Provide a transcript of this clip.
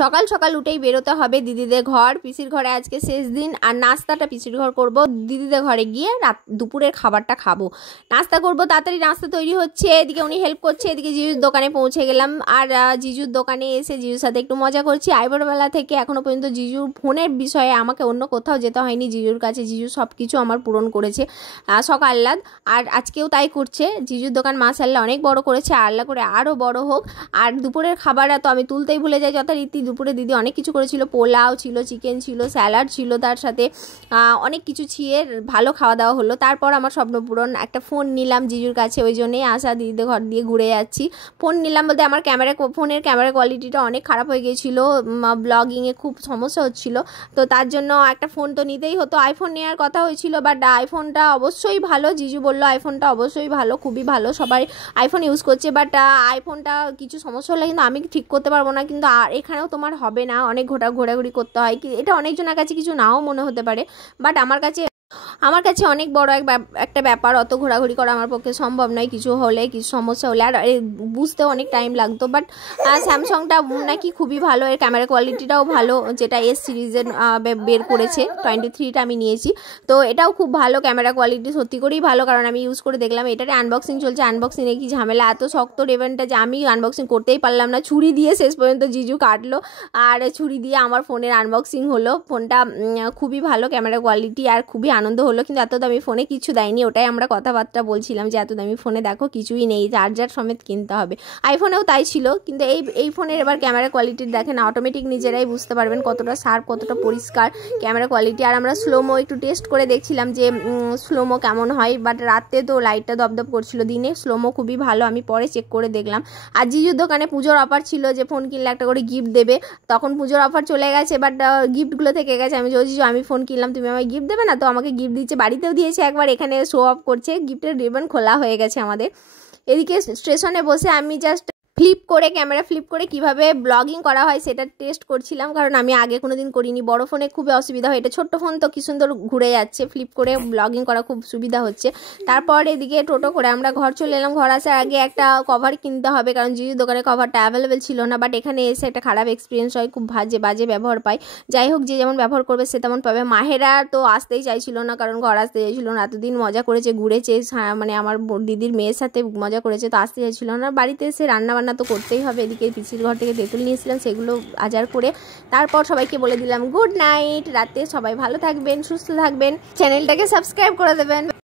সকাল সকাল উঠেই বেরোতে হবে দিদিদের ঘর। পিসির ঘরে আজকে শেষ দিন, আর নাস্তাটা পিসির ঘর করব, দিদিদের ঘরে গিয়ে দুপুরের খাবারটা খাবো। নাস্তা করব, তাড়াতাড়ি নাস্তা তৈরি হচ্ছে, এদিকে উনি হেল্প করছে, এদিকে জিজুর দোকানে পৌঁছে গেলাম। আর জিজুর দোকানে এসে জিজুর সাথে একটু মজা করছি। আইবুড়োবেলা থেকে এখনও পর্যন্ত জিজুর ফোনের বিষয়ে আমাকে অন্য কোথাও যেতে হয়নি, জিজুর কাছে জিজু সব কিছু আমার পূরণ করেছে শখ আহ্লাদ, আর আজকেও তাই করছে। জিজুর দোকান মাশাআল্লাহ অনেক বড় করেছে, আল্লাহ করে আরও বড় হোক। আর দুপুরের খাবারটা তো আমি তুলতেই ভুলে যাই যথারীতি। দুপুরে দিদি অনেক কিছু করেছিল, পোলাও ছিল, চিকেন ছিল, স্যালাড ছিল, তার সাথে অনেক কিছু ছিয়ে ভালো খাওয়া দাওয়া হলো। তারপর আমার স্বপ্ন পূরণ, একটা ফোন নিলাম জিজুর কাছে, ওই জন্যেই আসা, দিদিদের ঘর দিয়ে ঘুরে যাচ্ছি। ফোন নিলাম বলতে আমার ফোনের ক্যামেরা কোয়ালিটিটা অনেক খারাপ হয়ে গিয়েছিলো, ব্লগিংয়ে খুব সমস্যা হচ্ছিল, তো তার জন্য একটা ফোন তো নিতেই হতো। আইফোন নেওয়ার কথা হয়েছিল, বাট আইফোনটা অবশ্যই ভালো, জিজু বললো আইফোনটা অবশ্যই ভালো, খুবই ভালো, সবাই আইফোন ইউজ করছে, বাট আইফোনটা কিছু সমস্যা হলে কিন্তু আমি ঠিক করতে পারবো না, কিন্তু আর এখানেও তোমার হবে না, অনেক ঘোরাঘুরি করতে হয়। এটা অনেকজনের কাছে কিছু নাও মনে হতে পারে, বাট আমার কাছে অনেক বড় একটা ব্যাপার। অত ঘোরাঘুরি করা আমার পক্ষে সম্ভব নয়, কিছু হলে, কিছু সমস্যা হলে, আর বুঝতে অনেক টাইম লাগতো। বাট স্যামসাংটা নাকি খুবই ভালো, এর ক্যামেরা কোয়ালিটিটাও ভালো, যেটা এস সিরিজের বের করেছে, 23টা আমি নিয়েছি, তো এটাও খুব ভালো ক্যামেরা কোয়ালিটি, সত্যি করেই ভালো, কারণ আমি ইউজ করে দেখলাম। এটারে আনবক্সিং চলছে, আনবক্সিংয়ে কি ঝামেলা, এত শক্ত রেবেনটা যে আমি আনবক্সিং করতেই পারলাম না, ছুরি দিয়ে শেষ পর্যন্ত জিজু কাটলো, আর ছুরি দিয়ে আমার ফোনের আনবক্সিং হলো। ফোনটা খুবই ভালো ক্যামেরা কোয়ালিটি, আর খুবই আনন্দ হলো, কিন্তু এত দামি ফোনে কিছু দেয়নি, ওটাই আমরা কথাবার্তা বলছিলাম যে এত দামি ফোনে দেখো কিছুই নেই, চার্জার সমেত কিনতে হবে। আইফোনেও তাই ছিল, কিন্তু এই ফোনের এবার ক্যামেরা কোয়ালিটির দেখেন, অটোমেটিক নিজেরাই বুঝতে পারবেন কতটা শার্প, কতটা পরিষ্কার ক্যামেরা কোয়ালিটি। আর আমরা স্লোমো একটু টেস্ট করে দেখছিলাম যে স্লোমো কেমন হয়, বাট রাতে তো লাইটটা দপদপ করছিল, দিনে স্লোমো খুবই ভালো, আমি পরে চেক করে দেখলাম। আর জিজুর দোকানে পুজোর অফার ছিল যে ফোন কিনলে একটা করে গিফট দেবে, তখন পুজোর অফার চলে গেছে, বাট গিফটগুলো থেকে গেছে। আমি জিজু আমি ফোন কিনলাম, তুমি আমায় গিফট দেবে না? তো আমাকে গিফট দিচ্ছে, বাড়িতেও দিয়েছে একবার, এখানে শো অফ করছে, গিফটের রিবন খোলা হয়ে গেছে আমাদের। এদিকে স্টেশনে বসে আমি জাস্ট ক্যামেরা ফ্লিপ করে কিভাবে ব্লগিং করা হয় সেটা টেস্ট করছিলাম, কারণ আমি আগে কোনোদিন করিনি। বড় ফোনে খুবই অসুবিধা হয়, এটা ছোট্ট ফোন তো কি সুন্দর ঘুরে যাচ্ছে, ফ্লিপ করে ব্লগিং করা খুব সুবিধা হচ্ছে। তারপর এদিকে টোটো করে আমরা ঘর চলে এলাম। ঘর আসার আগে একটা কভার কিনতে হবে, কারণ জিজুর দোকানে কভারটা অ্যাভেলেবেল ছিল না, বাট এখানে এসে একটা খারাপ এক্সপিরিয়েন্স হয়, খুব বাজে ব্যবহার পাই। যাই হোক, যে যেমন ব্যবহার করবে সে তেমন পাবে। মাহেরা তো আসতেই চাইছিল না, কারণ ঘর আসতে চাইছিল না, এতদিন মজা করেছে, ঘুরেছে, মানে আমার দিদির মেয়ের সাথে মজা করেছে, তো আসতে চাইছিল না। বাড়িতে এসে রান্নাবান্না তো করতেই হবে। এদিকে পিসির ঘর থেকে তেঁতুল নিয়েছিলাম, সেগুলো আজার করে তারপর সবাইকে বলে দিলাম গুড নাইট। রাতে সবাই ভালো থাকবেন, সুস্থ থাকবেন, চ্যানেলটাকে সাবস্ক্রাইব করে দেবেন।